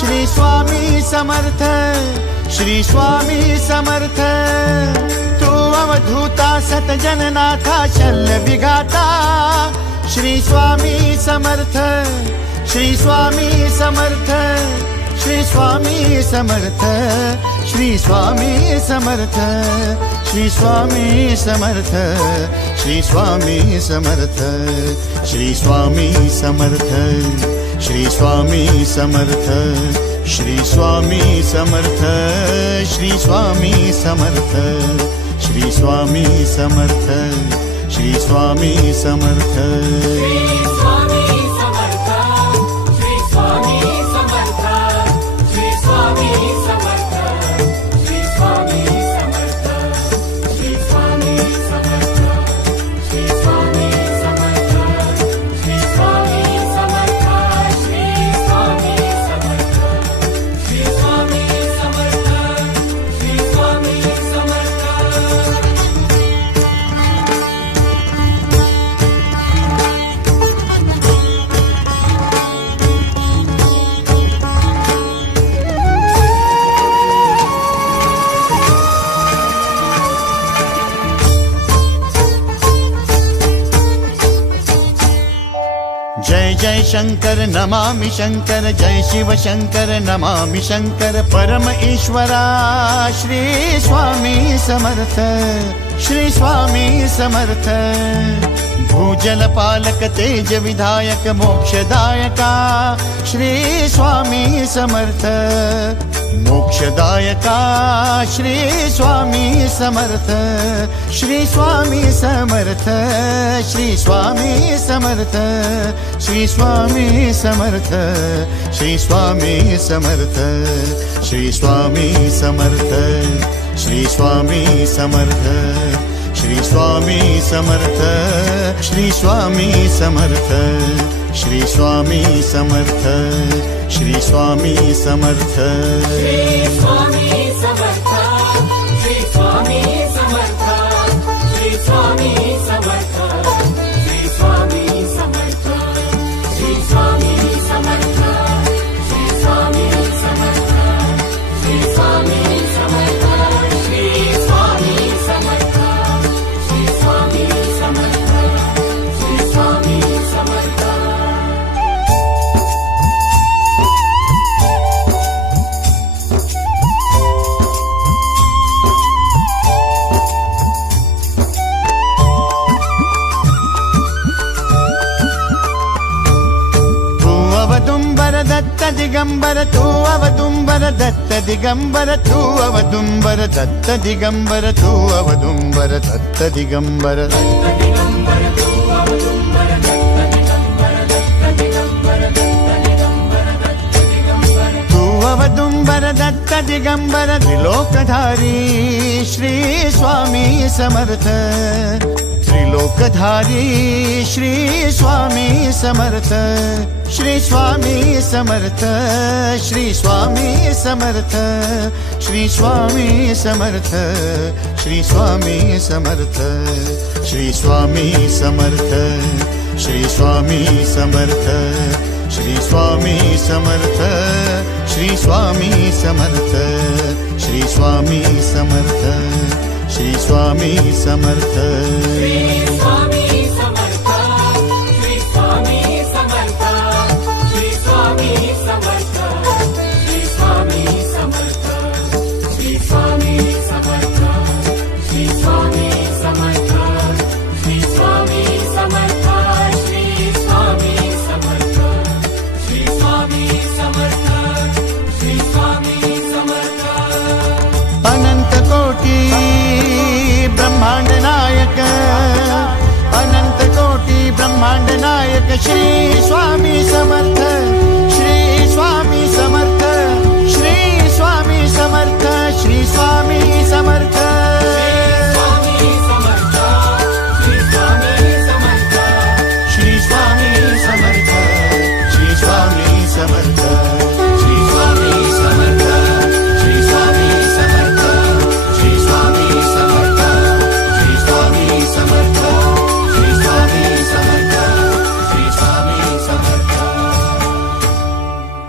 श्री स्वामी समर्थ, श्री स्वामी समर्थ। तू अवधूता सतजननाथा शल्य विघाता, श्री स्वामी समर्थ, श्री स्वामी समर्थ, श्री स्वामी समर्थ, श्री स्वामी समर्थ, श्री स्वामी समर्थ, श्री स्वामी समर्थ, श्री स्वामी समर्थ, श्री स्वामी समर्थ, श्री स्वामी समर्थ, श्री स्वामी समर्थ, श्री स्वामी समर्थ, श्री स्वामी समर्थ। जय जय शंकर नमामि शंकर, जय शिव शंकर नमामि शंकर। परम ईश्वरा श्री स्वामी समर्थ, श्री स्वामी समर्थ। भूजल पालक तेज विधायक मोक्षदायका, श्री स्वामी समर्थ। मोक्षदायका श्री स्वामी समर्थ, श्री स्वामी समर्थ, श्री स्वामी समर्थ, श्री स्वामी समर्थ, श्री स्वामी समर्थ, श्री स्वामी समर्थ, श्री स्वामी समर्थ, श्री स्वामी समर्थ, श्री स्वामी समर्थ, श्री स्वामी समर्थ, श्री स्वामी समर्थ। श्री स्वामी समर्थ, श्री स्वामी समर्थ, श्री स्वामी समर्थ, श्री स्वामी समर्थ, श्री स्वामी समर्थ, श्री स्वामी समर्थ, श्री स्वामी समर्थ, श्री स्वामी समर्थ, श्री स्वामी समर्थ, श्री स्वामी समर्थ। दत्त दिगंबर तू अवदुंबर दत्त दिगंबर तू अवदुंबर दत्त दिगंबर तू अवदुंबर दत्त दिगंबर। तू अवदुंबर दत्त दिगंबर त्रिलोकधारी श्री स्वामी समर्थ। त्रिलोकधारी श्री स्वामी समर्थ, श्री स्वामी समर्थ, श्री स्वामी समर्थ, श्री स्वामी समर्थ, श्री स्वामी समर्थ, श्री स्वामी समर्थ, श्री स्वामी समर्थ, श्री स्वामी समर्थ, श्री स्वामी समर्थ, श्री स्वामी समर्थ, श्री स्वामी समर्थ। श्री स्वामी समर्थ, श्री स्वामी समर्थ, श्री स्वामी समर्थ, श्री स्वामी समर्थ, श्री स्वामी समर्थ, श्री स्वामी समर्थ, श्री स्वामी समर्थ, श्री स्वामी समर्थ, श्री स्वामी समर्थ, श्री स्वामी समर्थ। अनंत कोटी ब्रह्मांड नायक, अनंत कोटी ब्रह्मांड नायक श्री स्वामी समर्थ।